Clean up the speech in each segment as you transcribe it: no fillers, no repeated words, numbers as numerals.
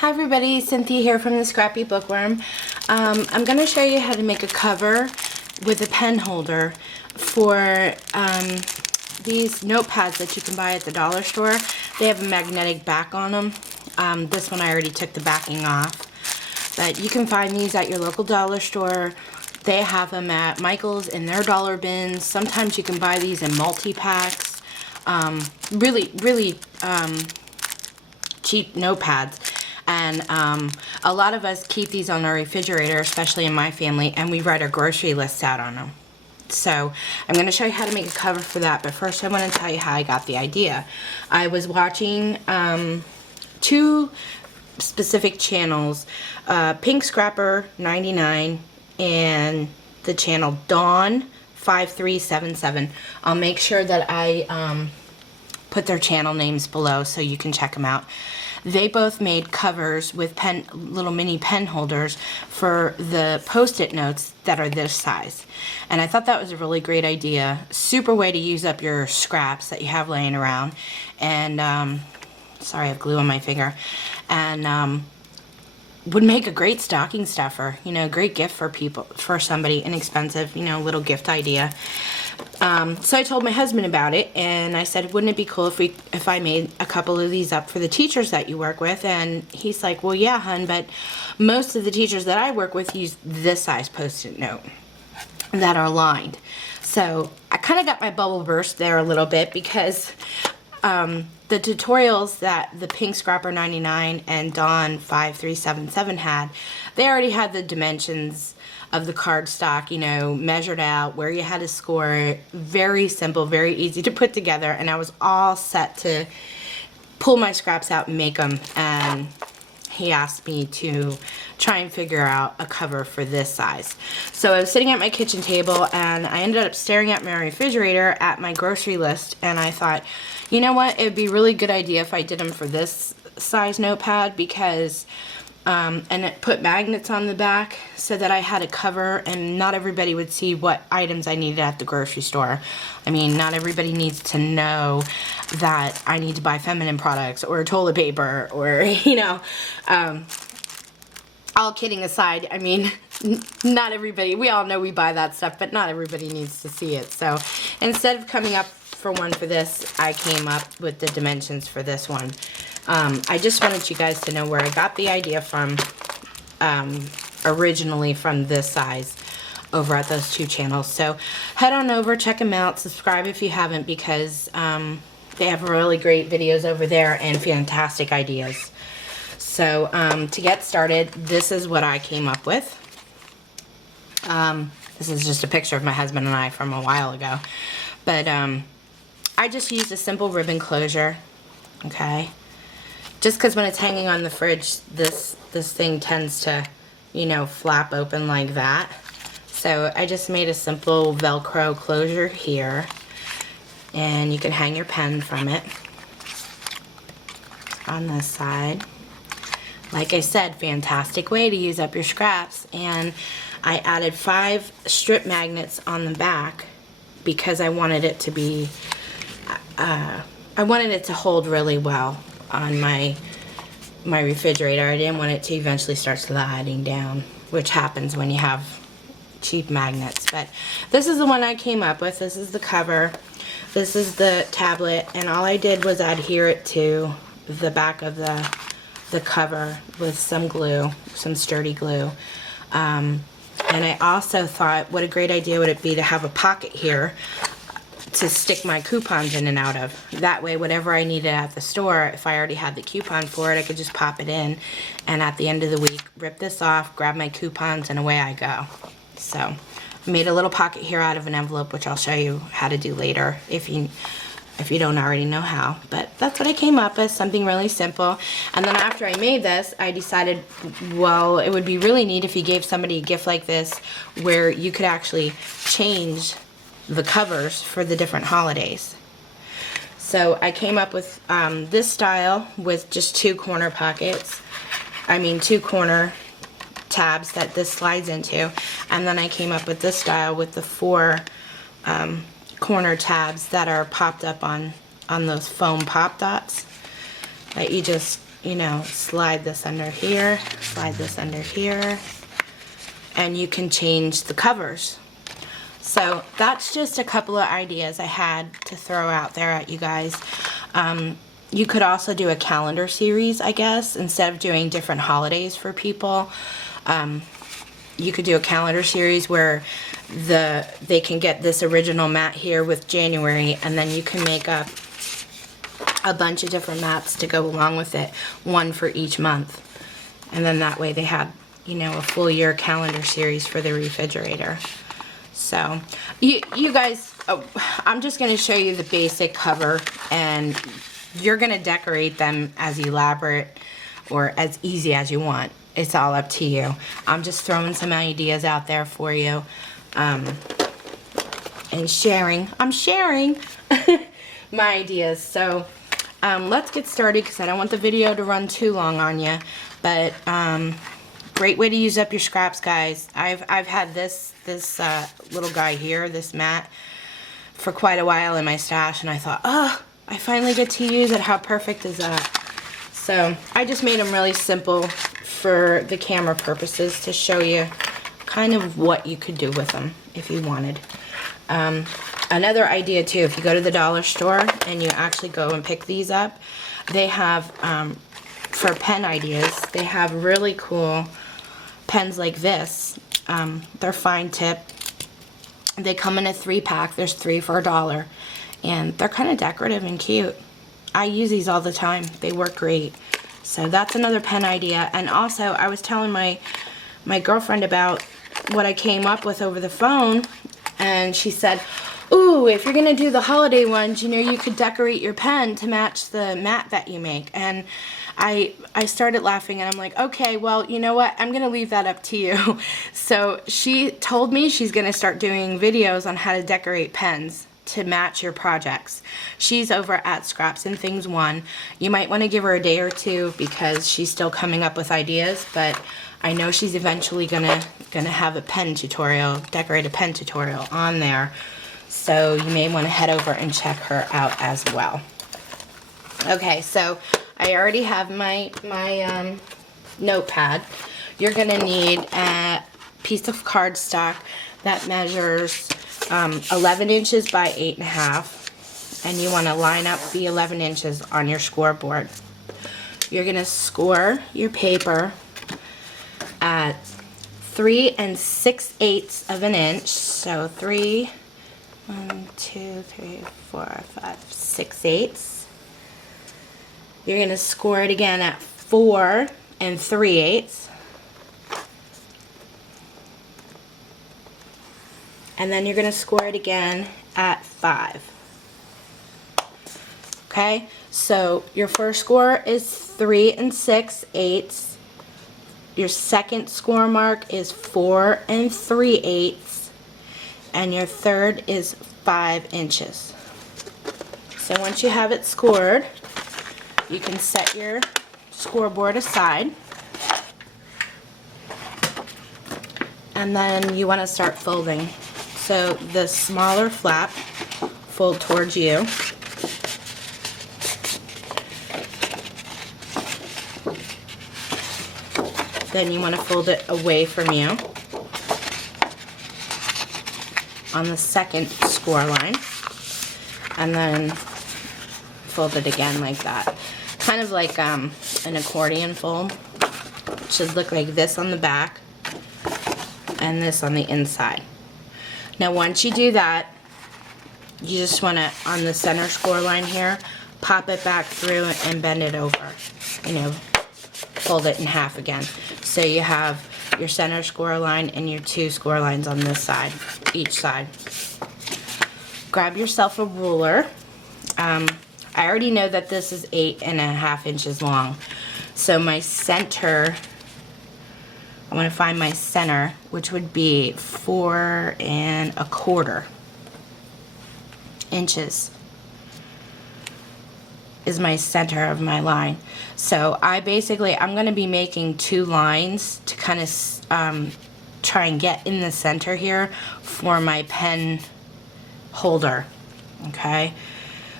Hi everybody, Cynthia here from the Scrappy Bookworm. I'm going to show you how to make a cover with a pen holder for these notepads that you can buy at the dollar store. They have a magnetic back on them. This one I already took the backing off. But you can find these at your local dollar store. They have them at Michael's in their dollar bins. Sometimes you can buy these in multi-packs. Really cheap notepads. And a lot of us keep these on our refrigerator, especially in my family, and we write our grocery lists out on them. So I'm going to show you how to make a cover for that, but first I want to tell you how I got the idea. I was watching two specific channels, Pinkscrapper99 and the channel Dawn5377. I'll make sure that I put their channel names below so you can check them out. They both made covers with little mini pen holders for the post-it notes that are this size. And I thought that was a really great idea. Super way to use up your scraps that you have laying around. And, sorry, I have glue on my finger. And would make a great stocking stuffer. You know, great gift for people, for somebody, inexpensive, you know, little gift idea. So I told my husband about it, and I said, wouldn't it be cool if I made a couple of these up for the teachers that you work with? And he's like, well, yeah, hun, but most of the teachers that I work with use this size post-it note that are lined. So I kind of got my bubble burst there a little bit because the tutorials that the Pinkscrapper99 and Dawn5377 had, they already had the dimensions of the cardstock, you know, measured out, where you had to score it. Very simple, very easy to put together, and I was all set to pull my scraps out and make them. And he asked me to try and figure out a cover for this size. So I was sitting at my kitchen table, and I ended up staring at my refrigerator at my grocery list, and I thought, you know what, it would be a really good idea if I did them for this size notepad, because and it put magnets on the back so that I had a cover and not everybody would see what items I needed at the grocery store. I mean, not everybody needs to know that I need to buy feminine products or toilet paper or, you know, all kidding aside, I mean, not everybody, we all know we buy that stuff, but not everybody needs to see it. So instead of coming up for one for this, I came up with the dimensions for this one. I just wanted you guys to know where I got the idea from, originally from this size over at those two channels. So head on over, check them out, subscribe if you haven't, because they have really great videos over there and fantastic ideas. So to get started, this is what I came up with. This is just a picture of my husband and I from a while ago. But I just used a simple ribbon closure, okay? Just because when it's hanging on the fridge, this thing tends to, you know, flap open like that. So I just made a simple Velcro closure here. And you can hang your pen from it on this side. Like I said, fantastic way to use up your scraps. And I added 5 strip magnets on the back because I wanted it to be, I wanted it to hold really well on my refrigerator. I didn't want it to eventually start sliding down, which happens when you have cheap magnets. But this is the one I came up with. This is the cover. This is the tablet, and all I did was adhere it to the back of the cover with some glue, some sturdy glue. And I also thought, what a great idea would it be to have a pocket here to stick my coupons in and out of. That way, whatever I needed at the store, if I already had the coupon for it, I could just pop it in, and at the end of the week, rip this off, grab my coupons, and away I go. So I made a little pocket here out of an envelope, which I'll show you how to do later if you don't already know how. But that's what I came up with, something really simple. And then after I made this, I decided, well, it would be really neat if you gave somebody a gift like this where you could actually change the covers for the different holidays. So I came up with this style with just 2 corner pockets. I mean 2 corner tabs that this slides into. And then I came up with this style with the 4 corner tabs that are popped up on those foam pop dots that you just you know, slide this under here, slide this under here, and you can change the covers. So that's just a couple of ideas I had to throw out there at you guys. You could also do a calendar series, I guess, instead of doing different holidays for people. You could do a calendar series where they can get this original mat here with January, and then you can make up a bunch of different mats to go along with it, one for each month. And then that way they had, you know, a full year calendar series for the refrigerator. So you guys, I'm just going to show you the basic cover, and you're going to decorate them as elaborate or as easy as you want. It's all up to you. I'm just throwing some ideas out there for you, and sharing. I'm sharing my ideas. So let's get started, because I don't want the video to run too long on you. But great way to use up your scraps, guys. I've had this little guy here, this mat, for quite a while in my stash, and I thought, oh, I finally get to use it. How perfect is that? So I just made them really simple for the camera purposes, to show you kind of what you could do with them if you wanted. Another idea too, if you go to the dollar store and you actually go and pick these up, they have, for pen ideas, they have really cool pens like this. They're fine tip. They come in a 3-pack. There's 3 for $1, and they're kind of decorative and cute. I use these all the time. They work great. So that's another pen idea. And also, I was telling my girlfriend about what I came up with over the phone, and she said, ooh, if you're gonna do the holiday ones, you know, you could decorate your pen to match the mat that you make. And I started laughing, and I'm like, okay, well, you know what, I'm gonna leave that up to you. So she told me she's gonna start doing videos on how to decorate pens to match your projects. She's over at Scraps and Things 1. You might want to give her a day or two, because she's still coming up with ideas, but I know she's eventually gonna have a pen tutorial, decorate a pen tutorial on there. So you may want to head over and check her out as well. Okay, so I already have my notepad. You're gonna need a piece of cardstock that measures 11 inches by 8.5, and you want to line up the 11 inches on your scoreboard. You're going to score your paper at 3 6/8 of an inch. So 3, 1, 2, 3, 4, 5, 6/8. You're going to score it again at 4 3/8. And then you're going to score it again at 5. Okay, so your first score is 3 6/8. Your second score mark is 4 3/8. And your third is 5 inches. So once you have it scored, you can set your scoreboard aside. And then you want to start folding. So the smaller flap, fold towards you. Then you want to fold it away from you on the second score line. And then fold it again like that. Kind of like an accordion fold. It should look like this on the back and this on the inside. Now once you do that, you just want to, on the center score line here, pop it back through and bend it over. You know, fold it in half again. So you have your center score line and your 2 score lines on this side, each side. Grab yourself a ruler. I already know that this is 8.5 inches long. So my center, I want to find my center, which would be 4 1/4 inches is my center of my line. So I'm going to be making 2 lines to kind of try and get in the center here for my pen holder. Okay,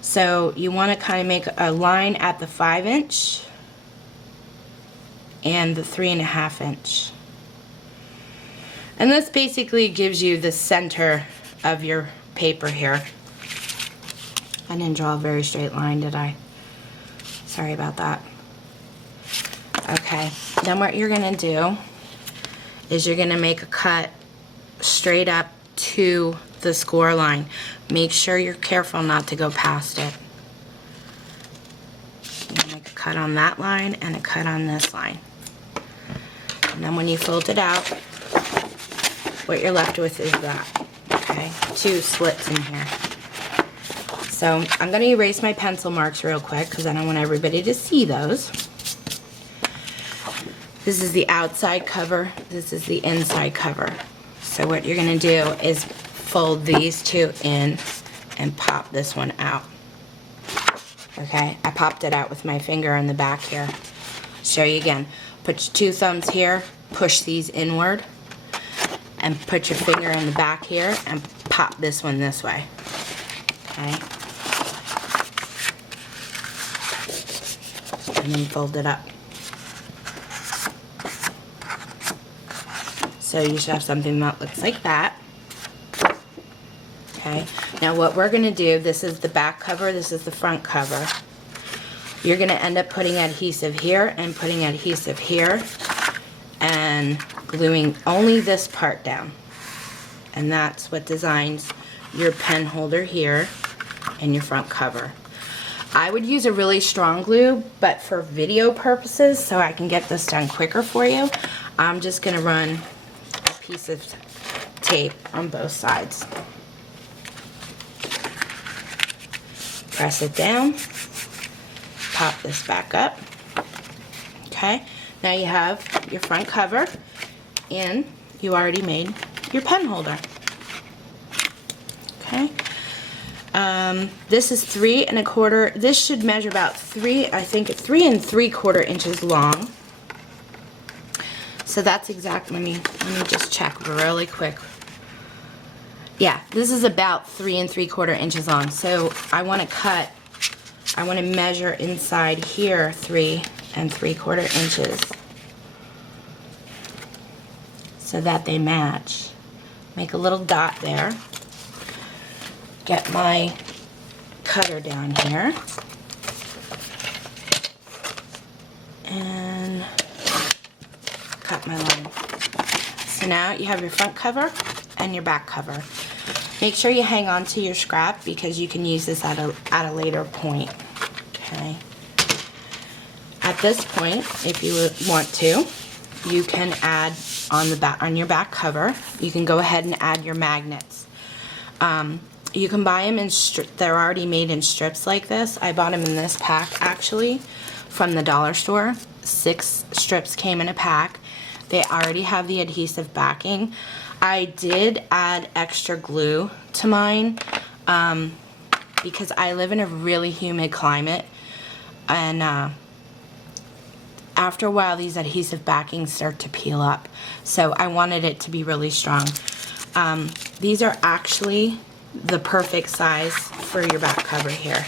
so you want to kind of make a line at the 5 inch and the 3.5 inch. And this basically gives you the center of your paper here. I didn't draw a very straight line, did I? Sorry about that. Okay, then what you're gonna do is you're gonna make a cut straight up to the score line. Make sure you're careful not to go past it. You make a cut on that line and a cut on this line. And then when you fold it out, what you're left with is that, okay? 2 slits in here. So I'm going to erase my pencil marks real quick because I don't want everybody to see those. This is the outside cover, this is the inside cover. So what you're going to do is fold these 2 in and pop this one out. Okay, I popped it out with my finger on the back here. Show you again. Put your 2 thumbs here, push these inward, and put your finger on the back here and pop this one this way. Okay. And then fold it up. So you should have something that looks like that. Okay, now what we're going to do, this is the back cover, this is the front cover. You're going to end up putting adhesive here and putting adhesive here and gluing only this part down. And that's what designs your pen holder here and your front cover. I would use a really strong glue, but for video purposes, so I can get this done quicker for you, I'm just going to run a piece of tape on both sides. Press it down, pop this back up. Okay, now you have your front cover and you already made your pen holder. Okay, this is 3 1/4. This should measure about 3 3¾ inches long. So that's exact. Let me just check really quick. Yeah, this is about 3 3/4 inches long. So I want to measure inside here 3 3/4 inches so that they match. Make a little dot there. Get my cutter down here. And cut my line. So now you have your front cover and your back cover. Make sure you hang on to your scrap because you can use this at a later point. Okay. At this point, if you want to, you can add on your back cover. You can go ahead and add your magnets. You can buy them in they're already made in strips like this. I bought them in this pack actually from the dollar store. 6 strips came in a pack. They already have the adhesive backing. I did add extra glue to mine because I live in a really humid climate, and after a while these adhesive backings start to peel up, so I wanted it to be really strong. These are actually the perfect size for your back cover here.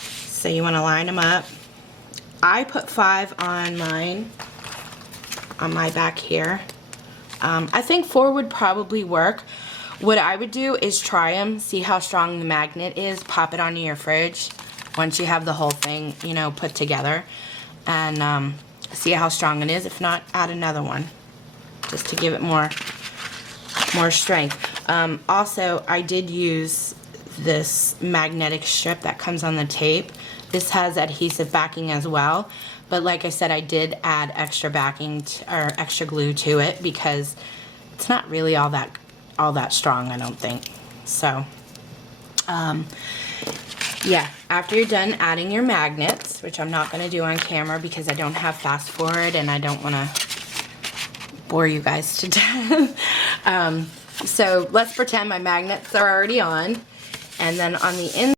So you want to line them up. I put 5 on mine, on my back here. I think 4 would probably work. What I would do is try them, see how strong the magnet is, pop it onto your fridge once you have the whole thing, you know, put together, and see how strong it is. If not, add another one just to give it more strength. Also, I did use this magnetic strip that comes on the tape. This has adhesive backing as well, but like I said, I did add extra backing or extra glue to it because it's not really all that strong, I don't think. So yeah, after you're done adding your magnets, which I'm not going to do on camera because I don't have fast forward and I don't want to bore you guys to death. So let's pretend my magnets are already on, and then on the inside